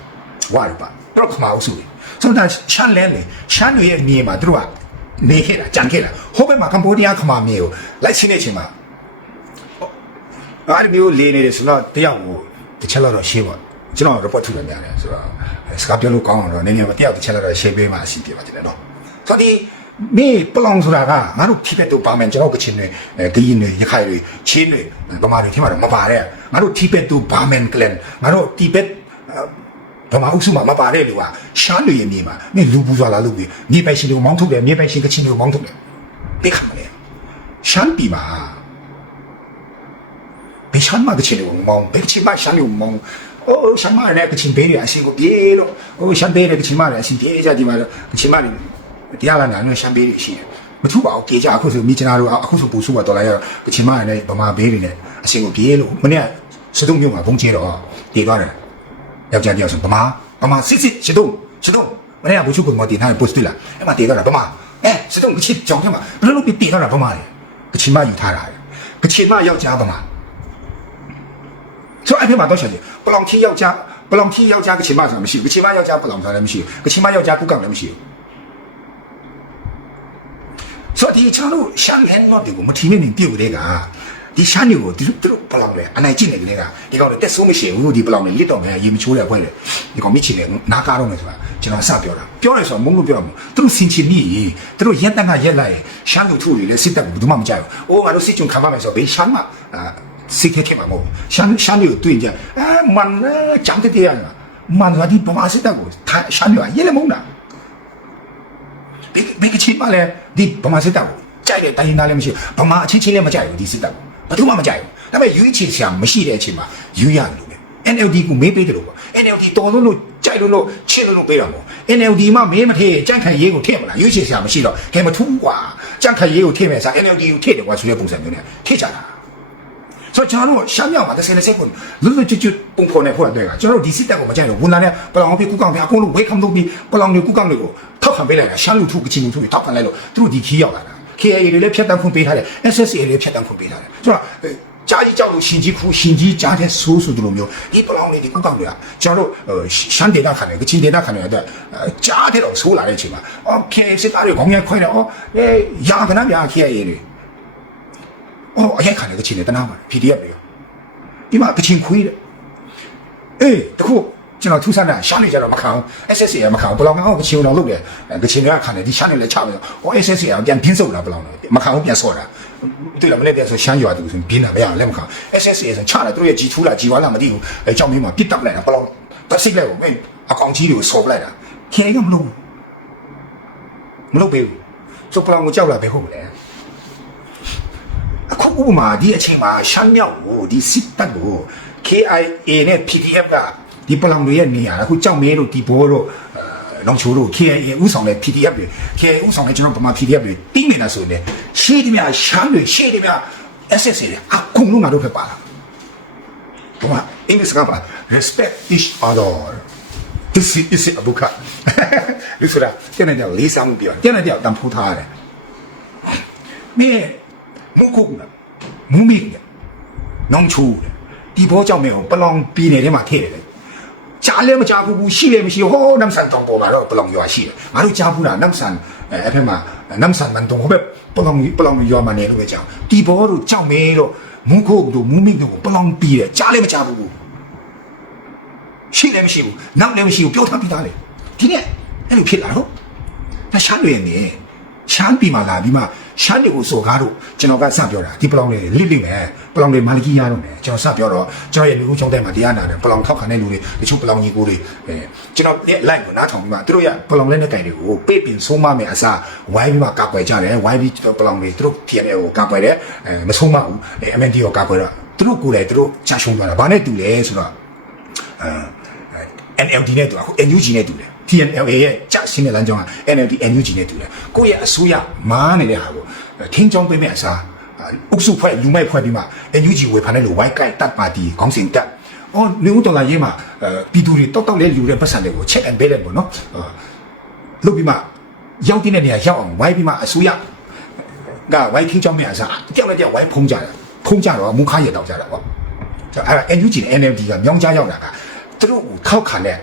ဝါရပါတော့ခမာအုပ်စုလေဆိုတော့ရှမ်းလဲလေရှမ်းတွေရဲ့မြေမှာတို့ကနေခဲ့တာကြံခဲ့တာဟိုဘက်မှာကမ္ဘောဒီးယားခမာမြေကိုလိုက်ရှင်းနေချိန်မှာအဲ့ဒီမျိုးလေးနေတယ်ဆိုတော့တယောက်ကိုတစ်ချက်တော့ရှင်းပါကျွန်တော် report ထုတ်ရများတယ်ဆိုတော့စကားပြောလို့ကောင်းအောင်တော့နည်းနည်းမတယောက်တစ်ချက်တော့ရှင်းပေးမှအစီပြပါတင်တယ်နော်ဆိုတော့ဒီ မေပလောင်ဆိုတာကငါတို့ထိပက်တို့ပါမယ်ကျွန်တော်ကချင်တွေအဲဂင်းတွေရခိုင်တွေချင်းတွေဗမာတွေထင်ပါတယ်မပါတဲ့ငါတို့ထိပက်တို့ဘာမန်ကလန်ငါတို့တိဘက်ဗမာအုပ်စုမှာမပါတဲ့လူကရှားလူရဲ့မြေမှာမင်းလူပူစွာလာလို့ပြီးမြေပိုင်ရှင်တွေကိုမောင်းထုတ်တယ်မြေပိုင်ရှင်ကချင်တွေကိုမောင်းထုတ်တယ်သိခါမလဲရှမ်းပြည်မှာဘယ်ရှမ်းမှာကချင်တွေကိုမောင်းဘယ်ချင်မှာရှမ်းတွေကိုမောင်းအိုးရှမ်းမနဲ့ကချင်ဘေးတွေအစီကိုပြေးလို့ဟိုရှမ်းဘေးနဲ့ကချင်မတွေအစီပြေးကြဒီမှာကချင်မတွေ တရားလာနာနဲ့ရှမ်းဘေးတွေရှိတယ်မထူပါဘူးကြေကြအခုဆိုမိချနာတို့အခုဆိုပူစုကတော့လာရကချင်မရနဲ့ဗမာဘေးတွေနဲ့အစင်ကိုပြေးလို့မနေ့ကစတုံမြို့မှာဘုံကျဲတော့တည်သွားတယ်ယောက်ျားတယောက်ဆိုဗမာဗမာစစ်စစ်စတုံစတုံမနေ့ကဘူချုကိုမတင်ထားပို့စတူလာအဲ့မှာတည်သွားတာဗမာအဲစတုံကချစ်ကြောင်ထဲမှာဘယ်လိုလုပ်ပြီးတည်သွားတာဗမာလေကချင်မယူထားတာကချင်မယောက်ျားဗမာဆိုအဲ့ဒီမှာတော့ရှင်ပလောင်ခီယောက်ျားပလောင်ခီယောက်ျားကချင်မဆိုတာမရှိဘူးကချင်မယောက်ျားပလောင်ဆိုတာလည်းမရှိဘူးကချင်မယောက်ျားကုကောင်လည်းမရှိဘူး ဆိုတော့ဒီချန်တို့ရှန်လန်လော့တွေကိုမထီနေနေပြုတ်တဲ့ကဒီရှန်တွေကိုသူတို့ဘလောင်လေအနိုင်ကျင့်နေကြတဲ့ကဒီကောင်တွေတက်ဆိုးမရှိဘူးဒီဘလောင်လေလစ်တော့မယ်ရေမချိုးတဲ့အခွဲလေဒီကောင်မြစ်ချင်တယ်နားကားတော့မယ်ဆိုတာကျွန်တော်စပြောတာပြောတယ်ဆိုတော့မုန်းလို့ပြောမှာသူတို့စင်ချင်နေရေသူတို့ရက်တန်ကရက်လိုက်ရှန်လူထုတွေလည်းစစ်တပ်ကဘယ်သူမှမကြိုက်ဘူးအိုးငါတို့စစ်ကြုံခံပါမယ်ဆိုတော့ဘေးရှန်ကစိတ်ထဲခဲ့မှာမဟုတ်ဘူးရှန်ရှန်တွေကိုတွေ့ကြအဲမန်ကြမ်းတဲ့တရားကမန်ကဒီပမာစစ်တပ်ကိုရှန်တွေကရဲလည်းမုန်းတာ ဘယ်ဘယ်ကချင်ပါလဲဒီဗမာစစ်တပ်ကိုကြိုက်တဲ့တိုင်းရင်းသားလည်းမရှိဘူးဗမာအချင်းချင်းလည်းမကြိုက်ဘူးဒီစစ်တပ်ကိုဘာလို့မှမကြိုက်ဘူးဒါပေမဲ့ရွေးချယ်ဆရာမရှိတဲ့အချိန်မှာယူရတယ်လို့ပဲ NLD ကိုမေးပေးတယ်လို့ပေါ့ NLD တော်လို့လို့ကြိုက်လို့လို့ချစ်လို့လို့ပေးတာပေါ့ NLD မှမေးမထည့်ကြန့်ခိုင်ရေးကိုထည့်မလားရွေးချယ်ဆရာမရှိတော့ခဲမထူးကွာကြန့်ခိုင်ရေးကိုထည့်မယ်စား NLD ကိုထည့်တယ်ကွာဆိုတဲ့ပုံစံမျိုးနဲ့ထည့်ကြတာ ဆိုတော့ကျွန်တော်တို့ရှမ်းမြောက်မှာတစ်ဆယ်တစ်ဆယ်ကိုလွတ်လွတ်ကျွတ်ကျွတ်ပုံဖော်နေဖို့အတွက်ကကျွန်တော်တို့ဒီစစ်တပ်ကိုမကြိုက်တော့ဝန်ထမ်းနဲ့ပလောင်ပြကူကောင်ပြအကုန်လုံးဝေးခမ်လုပ်ပြီးပလောင်တွေကူကောင်တွေကိုထောက်ခံပေးလိုက်တာရှမ်းလူထုကချင်လူထုတွေထောက်ခံလိုက်လို့သူတို့ဒီခီးရောက်လာတာ KIA တွေလည်းဖြတ်တန်းခွင့်ပေးထားတယ် SSA တွေလည်းဖြတ်တန်းခွင့်ပေးထားတယ်ဆိုတော့ကြားကြီးကြောက်လို့ရှင်ကြီးခူရှင်ကြီးကြားတဲ့ဆိုးဆိုသူလိုမျိုးဒီပလောင်တွေဒီကူကောင်တွေကကျွန်တော်တို့ရှမ်းဒေတာခံတယ်ကချင်ဒေတာခံတယ်အတွက်ကြားတဲ့တော့ဆိုးလာတဲ့အချိန်မှာအော် KIA စစ်သားတွေခေါင်းရခွဲတယ်အော်အဲရာကနများ KIA တွေ အော်အရက်ခံတယ်ကချင်တွေတနာပါ PDF တွေဒီမှာကချင်ခွေးတဲ့အေးတခုကျွန်တော်ထူးဆန်းတာရှားနေကြတော့မခံဘူး SSA ကမခံဘူးဘလောင်ကောင်ကချင်အောင်လုပ်တယ်ကချင်တွေကခံတယ်ဒီရှားနေလည်းချမယ်ဟော SSA ကပြန်ပြင်းစုပ်လာဘလောင်တွေမခံဘူးပြန်ဆော့တာတွေ့လားမနေ့တည်းဆိုရှမ်းရွာသူဆိုဘင်းတာမရလည်းမခံ SSA ဆိုချတယ်သူတို့ရဲ့ G2 လား G1 လားမသိဘူးအဲကြောင့်မျိုးမှာပြစ်တက်လိုက်တာဘလောင်တက်စိတ်လိုက်ကိုမင်းအကောင်ကြီးတွေကိုဆော့ပလိုက်တာခင်ကမလုပ်ဘူးမလုပ်ပေးဘူးဆိုဘလောင်ကိုကြောက်လာပဲဟုတ်လေ အခုဥပမာဒီအချိန်မှာရှမ်းမြောက်ကိုဒီစစ်တပ်ကို KIA နဲ့ PDF ကဒီပလောင်တွေရဲ့နေရာအခုကြောက်မဲတို့ဒီဘောတို့လောင်ချိုးတို့ KIA ဥဆောင်တဲ့ PDF တွေ KIA ဥဆောင်တဲ့ကျွန်တော်ဗမာ PDF တွေတင်းနေတာဆိုရင်ရှေ့တည်းများရှမ်းတွေရှေ့တည်းများ SSA တွေအကုန်လုံးငါတို့ဖက်ပါလာဘုမအင်္ဂလိပ်စကားပါ respect each other this is this is a book ဒီဆိုတာတဲ့နေတော့လေးစားမှုပြောတဲ့နေတော့တန်ဖိုးထားရတယ်မင်း မုခုကမူမီကနောင်ချိုးဒီဘောကြောင့်မင်းကိုပလောင်ပြည်နယ်ထဲမှာထည့်တယ်လေကြားလည်းမကြားဘူးဘူးရှိလည်းမရှိဘူးဟောနမ်ဆန်တောင်ပေါ်မှာတော့ပလောင်ရွာရှိတယ်ငါတို့ကြားဘူးလားနမ်ဆန်အဲအဲ့ဖက်မှာနမ်ဆန်မန်တုံဟိုဘက်ပလောင်ပလောင်ရွာမှာနေလို့ပဲကြောက်ဒီဘောတို့ကြောက်မင်းတို့မူခုတို့မူမီတို့ကိုပလောင်ပြည်တယ်ကြားလည်းမကြားဘူးဘူးရှိလည်းမရှိဘူးနောက်လည်းမရှိဘူးပြောထားပြီးသားလေဒီနေ့အဲ့လိုဖြစ်လာတော့ဒါရှားလွယ်နေရှမ်းပြည်မှာလာပြီးမှ ရှမ်းတွေကိုစော်ကားတို့ကျွန်တော်ကစပြောတာဒီပလောင်တွေလစ်လိမ့်မယ်ပလောင်တွေမာလကီရတော့မယ်ကျွန်တော်စပြောတော့ကျွန်တော်ရဲ့လူဦးချုံတဲ့မှာတရားနာတယ်ပလောင်ထောက်ခံတဲ့လူတွေတချို့ပလောင်ကြီးကိုတွေအဲကျွန်တော်လက်လိုက်ကိုနားထောင်ပြီးမှသူတို့ရပလောင်လက်နဲ့ကြိုင်တွေကိုပေးပင်ဆုံးမမယ်အစားဝိုင်းပြီးမှကာကွယ်ကြတယ်ဝိုင်းပြီးပလောင်တွေသူတို့ TNL ကိုကာကွယ်တယ်အဲမဆုံးမဘူးအဲ MND ကိုကာကွယ်တော့သူတို့ကိုယ်လည်းသူတို့ချရှုံးသွားတာဘာနဲ့တူလဲဆိုတော့အဲ NLD နဲ့တူအခု NUG နဲ့တူတယ် TNLA ရဲ့ကြာရှင်းတဲ့လမ်းကြောင်းက NLD NUG နဲ့တူတယ်ကိုယ့်ရဲ့အစိုးရမားနေတဲ့ဟာကိုထင်းချောင်းပေးမဲ့အစားအုပ်စုဖွဲ့လူမိုက်ဖွဲ့ပြီးမှ NUG ဝေဖန်တဲ့လူဝိုင်းကိုက်တပ်ပါတီခေါင်းစဉ်တက်အော်နေဦးတော်လာရေးမှာပြည်သူတွေတောက်တောက်လေးလူတဲ့ပတ်စံတွေကို check and balance ပေါ့နော်လုပ်ပြီးမှရောက်တဲ့နေရာရောက်အောင်ဝိုင်းပြီးမှအစိုးရကဝိုင်းထင်းချောင်းမဲ့အစားတယောက်နဲ့တယောက်ဝိုင်းဖုံးကြတယ်ဖုံးကြတော့မူခါရတောက်ကြတာပေါ့အဲ့ဒါ NUG နဲ့ NLD ကမြောင်းကြားရောက်တာကသူတို့ကိုထောက်ခံတဲ့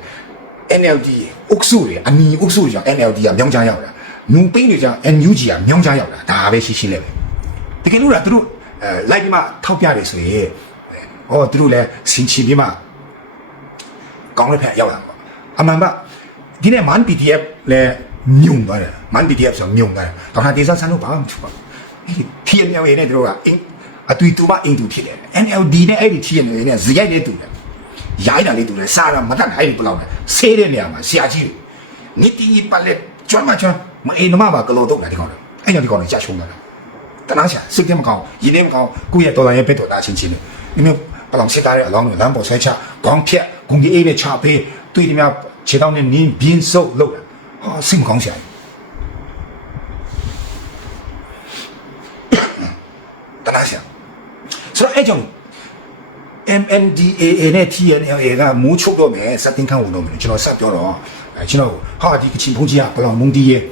NLD အုပ်စုတွေအနီအုပ်စုတွေကြောင့် NLD ကမြောင်းချမ်းရောက်တာနုံပိန်းတွေကြောင့် NUG ကမြောင်းချမ်းရောက်တာဒါပဲရှိရှိလဲပဲတကယ်လို့လားသူတို့အဲလိုက်ပြီးမှထောက်ပြတယ်ဆိုရင်ဟောသူတို့လည်းစင်ချီပြီးမှကောင်းတဲ့ဖက်ရောက်လာပေါ့အမှန်ပါဒီနေ့ man PDF လည်းမြုံသွားတယ် man PDF ဆိုမြုံသွားတယ်ဒေါက်တာဒေဆန်းဆန်းတို့ဘာမှမထူပါဘူးအဲ့ဒီ TNL ရဲ့နဲ့သူတို့ကအင်းအတူတူမအင်းတူဖြစ်တယ် NLD နဲ့အဲ့ဒီ TNL နဲ့ဇရိုက်နဲ့တူတယ် ရိုင်းတာလေးတူတယ်စားတာမတတ်နိုင်ဘူးဘလောက်လဲဆေးတဲ့နေရာမှာဆရာကြီးနိတိပတ်လက်ကျွမ်းမကျွမ်းမအိမ်နမပါကလောတော့တယ်ဒီကောင်လေအဲ့ညဒီကောင်လေကြာရှုံးတာတနာရှာစိတ်ထဲမကောင်းရင်းထဲမကောင်းကိုယ့်ရဲ့တော်လိုင်းရဲ့ဘက်တော်သားချင်းချင်းနဲ့ဒီမျိုးဘလောင်စစ်သားရဲ့အလောင်းတွေလမ်းပေါ်ဆွဲချခေါင်းဖြက်ဂုံကြီးအေးနဲ့ချပေးတွေ့ဒီများခြေတောင်းနဲ့နင်းပြင်းစုပ်လောက်ဟာစိတ်မကောင်းရှာတနာရှာဆိုတော့အဲ့ကြောင့် MNDAA နဲ့ TNLA ကမူးချုပ်တော့မယ်စတင်ခန့်ဝင်တော့မယ်ကျွန်တော်ဆက်ပြောတော့အဲကျွန်တော်ဟာဒီကချင်ဘုန်းကြီးကဘလောင်မုံတီးရဲ့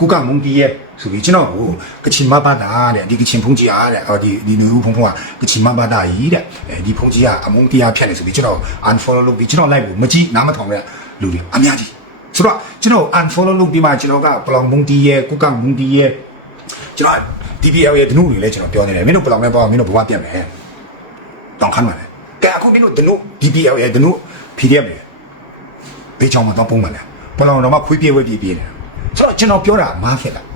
ကုကမုံတီရဲ့ဆိုပြီးကျွန်တော်ကိုကချင်မဘာသာတဲ့ဒီကချင်ဖုန်ကြီးအားတဲ့ဟောဒီဒီလူဖုန်ဖုန်ကကချင်မဘာသာကြီးတဲ့အဲဒီဖုန်ကြီးကအမုံတရားဖြတ်နေဆိုပြီးကျွန်တော် unfollow လုပ်ပြီးကျွန်တော် live ကိုမကြည့်နားမထောင်တဲ့လူတွေအများကြီးဆိုတော့ကျွန်တော် unfollow လုပ်ပြီးမှကျွန်တော်ကပလောင်မုံတီရဲ့ကုကမုံတီရဲ့ကျွန်တော် DPL ရဲ့ဒနုတွေလည်းကျွန်တော်ပြောနေတယ်မင်းတို့ပလောင်နဲ့ပေါ့မင်းတို့ဘဝပြတ်မယ်တောင်းခမ်းပါလေ ကဲအခုမင်းတို့ဒနု DPL ရဲ့ဒနု PDF တွေဘေးချောင်းမှာတော့ပုံမှန်လဲပလောင်တော့မှခွေးပြေးဝဲပြေးပြေးနေဆိုတော့ကျွန်တော်ပြောတာမားဖြစ်လား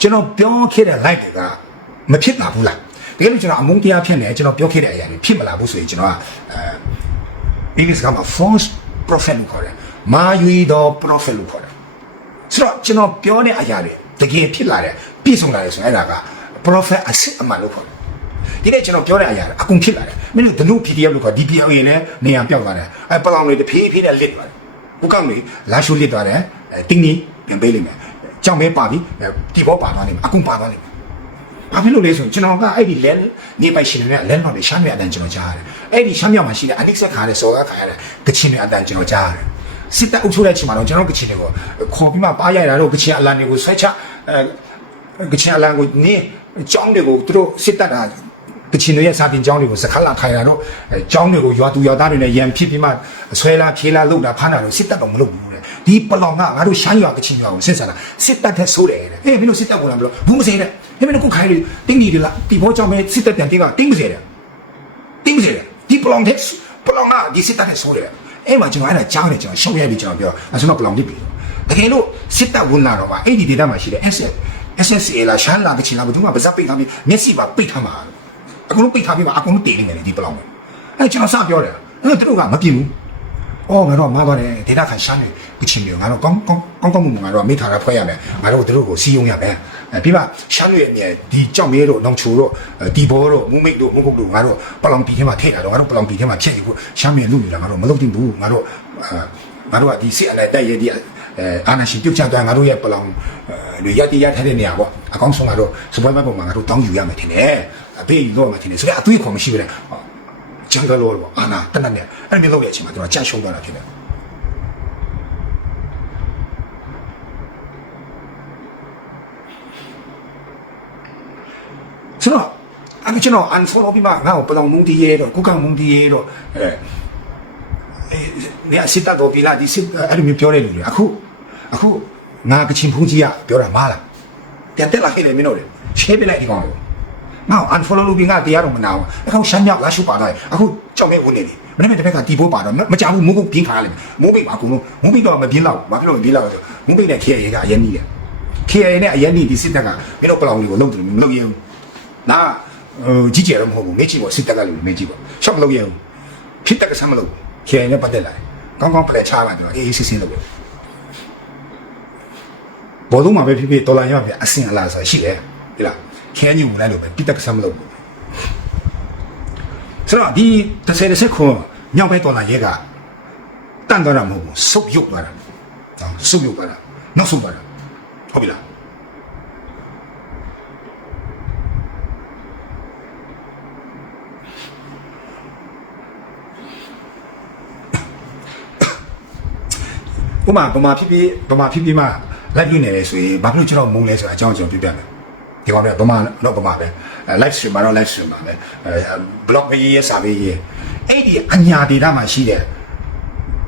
ကျွန်တော်ပြောခဲ့တဲ့ live တွေကမဖြစ်ပါဘူးလားတကယ်လို့ကျွန်တော်အမုန်းတရားဖြစ်နေကျွန်တော်ပြောခဲ့တဲ့အရာတွေဖြစ်မလာဘူးဆိုရင်ကျွန်တော်ကအဲအင်္ဂလိပ်ကမှာ false prophet လို့ခေါ်တယ်မာယွေသော prophet လို့ခေါ်တယ်ဆိုတော့ကျွန်တော်ပြောတဲ့အရာတွေတကယ်ဖြစ်လာတယ်ပြည့်စုံလာတယ်ဆိုရင်အဲ့ဒါက prophet အစစ်အမှန်လို့ခေါ်တယ် ဒီနေ့ကျွန်တော်ပြောတဲ့အရာတွေအကုန်ဖြစ်လာတယ်မင်းတို့ဒနု PDF လို့ခေါ် DPL ရင်လည်းနေရာပြောက်သွားတယ်အဲပလောင်တွေတဖြည်းဖြည်းနဲ့လစ်သွားတယ်ဘုကောင်တွေလာရှုလစ်သွားတယ်အဲတင်းကြီးပြန်ပေးလိမ့်မယ်ကြောင်မဲပါပြီဒီဘောပါသွားလိမ့်မယ်အကုန်ပါသွားလိမ့်မယ်ဘာဖြစ်လို့လဲဆိုရင်ကျွန်တော်ကအဲ့ဒီလဲနေပိုင်ရှင်နဲ့လဲတော့နေရှမ်းမြေအတန်ကျွန်တော်ကြားရတယ်အဲ့ဒီရှမ်းမြေမှာရှိတဲ့အနိစ္စခါတဲ့စော်ကားခါရတဲ့ကချင်တွေအတန်ကျွန်တော်ကြားရတယ်စစ်တပ်အုပ်ချုပ်တဲ့ချိန်မှာတော့ကျွန်တော်ကချင်တွေကိုခေါ်ပြီးမှပါရရတော့ကချင်အလံတွေကိုဆွဲချအဲကချင်အလံကိုနေကြောင်းတွေကိုသူတို့စစ်တပ်က ကချင်တွေရဲ့စာတင်ကြောင်းတွေကိုစခါလာထိုင်လာတော့အဲကြောင်းတွေကိုရွာသူရွာသားတွေနဲ့ရန်ဖြစ်ပြီးမှဆွဲလာဖြေးလာလုတ်တာဖမ်းတာလို့စစ်တပ်တော့မလုပ်ဘူးတဲ့ဒီပလောင်ကငါတို့ရှမ်းရွာကချင်ရွာကိုစစ်ဆန်တာစစ်တပ်ထက်ဆိုးတယ်တဲ့အေးမင်းတို့စစ်တပ်ကိုလာမလို့ဘူးမစဲတဲ့ဟဲ့မင်းတို့ခုခိုင်းလေတင်းကြီးတွေလားဒီဘောကြောင့်ပဲစစ်တပ်ပြန်တင်းကတင်းမစဲတဲ့တင်းမစဲတဲ့ဒီပလောင်တဲ့ပလောင်ကဒီစစ်တပ်ထက်ဆိုးတယ်အဲ့မှာကျွန်တော်အဲ့ဒါကြားနေကျွန်တော်ရှုံးရပြီကျွန်တော်ပြောအဲဆိုတော့ပလောင်တစ်ပြီတကယ်လို့စစ်တပ်ဝင်လာတော့ပါအဲ့ဒီဒေသမှာရှိတဲ့ SS SSA လာရှမ်းလာကချင်လာဘယ်သူမှပါဇက်ပိတ်ထားပြီးမျက်စိပါပိတ်ထားမှာ အကုန်လုံးပိတ်ထားပြီးမှအကုန်လုံးတည်နေတယ်ဒီပလောင်ပဲအဲကျွန်တော်စပြောတယ်အဲ့တို့ကမပြင်းဘူးအော်ငါတို့မားသွားတယ်ဒေတာခံရှမ်းနေကချင်တွေငါတို့ကောင်းကောင်းကောင်းကောင်းမှုငါတို့မိထားတာဖွဲ့ရမယ်ငါတို့တို့ကိုစီးယုံရမယ်အဲပြီးမှရှမ်းတွေအမြဲဒီကြောက်မဲတို့နောင်ချိုတို့ဒီဘောတို့မူမိတ်တို့မုတ်ကုတ်တို့ငါတို့ပလောင်ပြည်ထဲမှာထည့်တာတော့ငါတို့ပလောင်ပြည်ထဲမှာဖြစ်နေကိုရှမ်းမြေလူနေတာငါတို့မလုပ်တင်ဘူးငါတို့ငါတို့ကဒီစစ်အလိုက်တိုက်ရဒီအဲအာနာရှင်ပြုတ်ချသွားငါတို့ရဲ့ပလောင်တွေရတိရထားတဲ့နေရာပေါ့အကောင်းဆုံးငါတို့စပွဲမဲ့ပုံမှာငါတို့တောင်းယူရမယ်ထင်တယ် အပေးယူတော့မှထင်တယ်ဆိုတော့အသွေးခေါ်မရှိဘူးလေဂျန်ဂလောပေါ့အာနာတနက်နဲ့အဲ့ဒီလောက်ရဲ့အချိန်မှာကျွန်တော်ကြန့်ရှုံးသွားတာဖြစ်တယ်ဆိုတော့အခုကျွန်တော် unfollow ပြီးမှငါ့ကိုပလောင်မုံတီးရဲတော့ကုကမုံတီးရဲတော့အဲအဲနေအစစ်တော့ပြီလားဒီစစ်အဲ့လိုမျိုးပြောတဲ့လူတွေအခုအခုငါကချင်ဖုန်ကြီးကပြောတာမားလားပြန်တက်လာခဲ့တယ်မင်းတို့လေရှင်းပြလိုက်ဒီကောင်ကို ငါ့ကို unfollow လုပ်ပြီးငါတရားတော့မနာဘူးအခုရှမ်းမြောက်လာရှုပါတော့အခုကြောက်မဲ့ဝင်နေတယ်မနေ့ကတစ်ဖက်ကတီဖို့ပါတော့မကြောက်ဘူးမုန်းဘူးပြင်းခါရလိမ့်မယ်မုန်းပိတ်ပါအကုန်လုံးမုန်းပိတ်တော့မပြင်းတော့ဘာဖြစ်လို့မပြင်းတော့ဆိုမုန်းပိတ်နဲ့ KA ကအရင်နီးတယ် KA နဲ့အရင်နီးဒီစစ်တပ်ကမင်းတို့ပလောင်တွေကိုလုံးတယ်မလုပ်ရဘူးနာဟိုကြီးကျယ်တော့မဟုတ်ဘူးမေ့ကြည့်ပေါ့စစ်တပ်ကလူမေ့ကြည့်ပေါ့ရှော့မလုပ်ရဘူးဖြစ်တက်ကဆမ်းမလုပ် KA နဲ့ပတ်သက်လာကောင်းကောင်းပလက်ချပါတော့အေးအေးစစ်စစ်လုပ်တယ်ဘောလုံးမှာပဲဖြစ်ဖြစ်ဒေါ်လာရပြအစင်အလားဆိုရှိတယ်ဒီလား ခဲညူလိုက်လို့ပဲပြတက်ကဆမ်းမလုပ်ဘူးဆိုတော့ဒီ30 30ခွန်မြောက်ဘက်တော်လာရဲကတန်တော့တာမဟုတ်ဘူးစုပ်ယုတ်သွားတာနော်စုပ်ယုတ်သွားတာနောက်ဆုံးသွားတာဟုတ်ပြီလားဥမာဗမာဖြစ်ဖြစ်ဗမာဖြစ်ဖြစ်မှလိုက်ပြနေတယ်ဆိုရင်ဘာဖြစ်လို့ကျွန်တော်မုန်းလဲဆိုတာအကြောင်းကျွန်တော်ပြပြမယ် ဒီကောင်ကဗမာတော့ဗမာပဲအဲ live stream မှာတော့ live stream ပါပဲအဲ blog ရေးရေးစာရေးရေးအဲ့ဒီအညာဒေတာမှာရှိတဲ့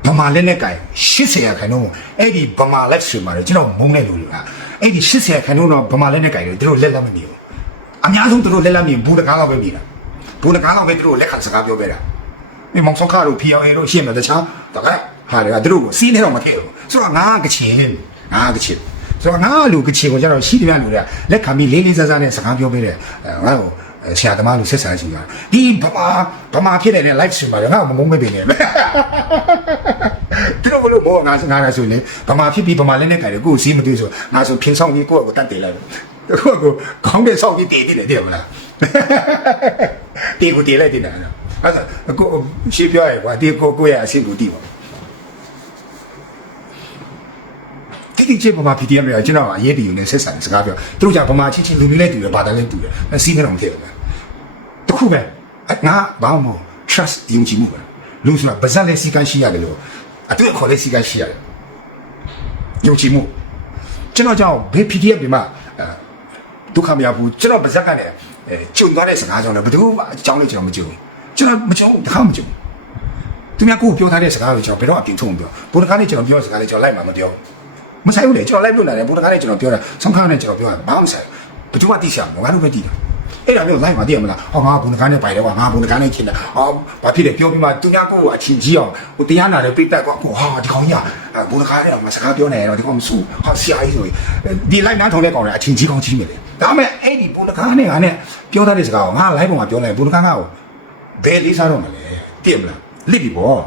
ဗမာလက်နဲ့ကင်80ရာခိုင်နှုန်းအဲ့ဒီဗမာ live stream မှာတော့ကျွန်တော်မုန်းတဲ့လူတွေကအဲ့ဒီ80ရာခိုင်နှုန်းတော့ဗမာလက်နဲ့ကင်တွေသူတို့လက်လက်မမြင်ဘူးအများဆုံးသူတို့လက်လက်မြင်ဘူးတကားလောက်ပဲမြင်တာဘူးတကားလောက်ပဲသူတို့လက်ခံစကားပြောပြတာဒီမောင်ဆောင်ခါတို့ PLA တို့ရှင်းတယ်တခြားတကားဟာတွေကသူတို့ကိုစီးနေတော့မထည့်ဘူးဆိုတော့ငါကချင်ငါကချင် ဆိုတော့ငါလူကချင်ကိုကျတော့ရှိတယ်များလူတွေကလက်ခံပြီးလေးလေးစားစားနဲ့စကားပြောပေးတယ်ငါ့ကိုဆရာသမားလူဆက်ဆံချင်တာဒီဗမာဗမာဖြစ်နေတဲ့ live stream မှာငါ့ကိုမမုန်းမပေးနေသူတို့ဘလို့မောငါငါရဆိုနေဗမာဖြစ်ပြီးဗမာလည်းနဲ့ကြတယ်ကိုယ်စီးမတွေ့ဆိုငါဆိုဖင်ဆောင်ကြီးကိုယ့်ကိုတတ်တယ်လိုက်ကိုယ့်ကိုခေါင်းနဲ့ဆောက်ပြီးတည်တည်တယ်တဲ့မလားတေကိုတည်လိုက်တယ်နော်အဲ့ဒါကိုရှင်းပြောရကွာဒီကိုကိုရဲ့အဆင့်ကိုတည်ပါ တိတိကျကျဗမာ PDM တွေကကျွန်တော်အရေးတည်ယူနေဆက်ဆံစကားပြောသူတို့ကြောင့်ဗမာချင်းချင်းလူမျိုးနဲ့တူတယ်ဘာသာနဲ့တူတယ်အစီးမတော်မဖြစ်ဘူးတခုပဲငါဘာမှမ trust ယုံကြည်မှုပဲလူဆိုတာဗဇက်လေးစီကန်းရှိရတယ်လို့အတွေ့အခေါ်လေးစီကန်းရှိရတယ်ယုံကြည်မှုကျကျွန်တော်ကြောင့်ဘယ် PDF ဒီမှာအဲဒုက္ခမရဘူးကျွန်တော်ပါဇက်ကလည်းအဲကျုံသွားတဲ့စကားကြောင့်လည်းဘယ်သူမှအကြောင်းလည်းကျွန်တော်မကြုံဘူးကျွန်တော်မကြုံဘူးတစ်ခါမကြုံဘူးသူများကိုပြောထားတဲ့စကားကိုကျွန်တော်ဘယ်တော့အပြင်ထုတ်မပြောဘုရားကလည်းကျွန်တော်ပြောတဲ့စကားလည်းကျွန်တော်လိုက်မှာမပြော မဆိုင်ဘူးလေကျွန်တော်လိုက်လို့နာတယ်ဘုရားကလည်းကျွန်တော်ပြောတာဆောင်းခါနဲ့ကျွန်တော်ပြောတာဘာမှမဆိုင်ဘယ်သူမှသိချင်ဘူးငါတို့ပဲသိတယ်အဲ့ဒါမျိုးလိုက်မှာသိရမလားဟောငါဘုရားကနဲ့ပိုင်တယ်ကွာငါဘုရားကနဲ့ချင်းတယ်ဟောဘာဖြစ်လဲပြောပြီးမှသူများကိုအချင်းကြီးအောင်ဟိုတရားနာတယ်ပြိတက်ကွာဟောဒီကောင်ကြီးဘုရားကလည်းမစကားပြောနေတော့ဒီကောင်မဆူဟာဆရာကြီးဆိုရင်ဒီလိုက်နားထောင်တဲ့ကောင်လည်းအချင်းကြီးကောင်ကြီးမယ်လေဒါပေမဲ့အဲ့ဒီဘုရားကနဲ့ငါနဲ့ပြောထားတဲ့စကားကိုငါလိုက်ပုံမှာပြောလိုက်ဘုရားကငါ့ကိုဘယ်လေးစားတော့မလဲသိရမလားလစ်ပြီပေါ့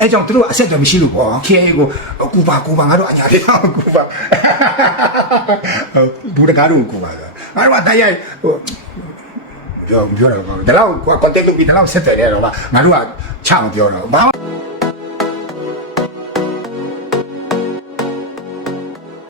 အဲကြောင့်သူတို့အဆက်အသွယ်မရှိလို့ပေါ့ KA ကိုကူပါကူပါငါတို့အညာပြတော့ကူပါဘူတကားတို့ကူပါငါတို့ကတရားဟိုပြောပြောတော့ဒါတော့ကွာ contact လုပ်ပြီးဒါတော့ဆက်တယ်ရတော့ငါတို့ကချမပြောတော့ဘာ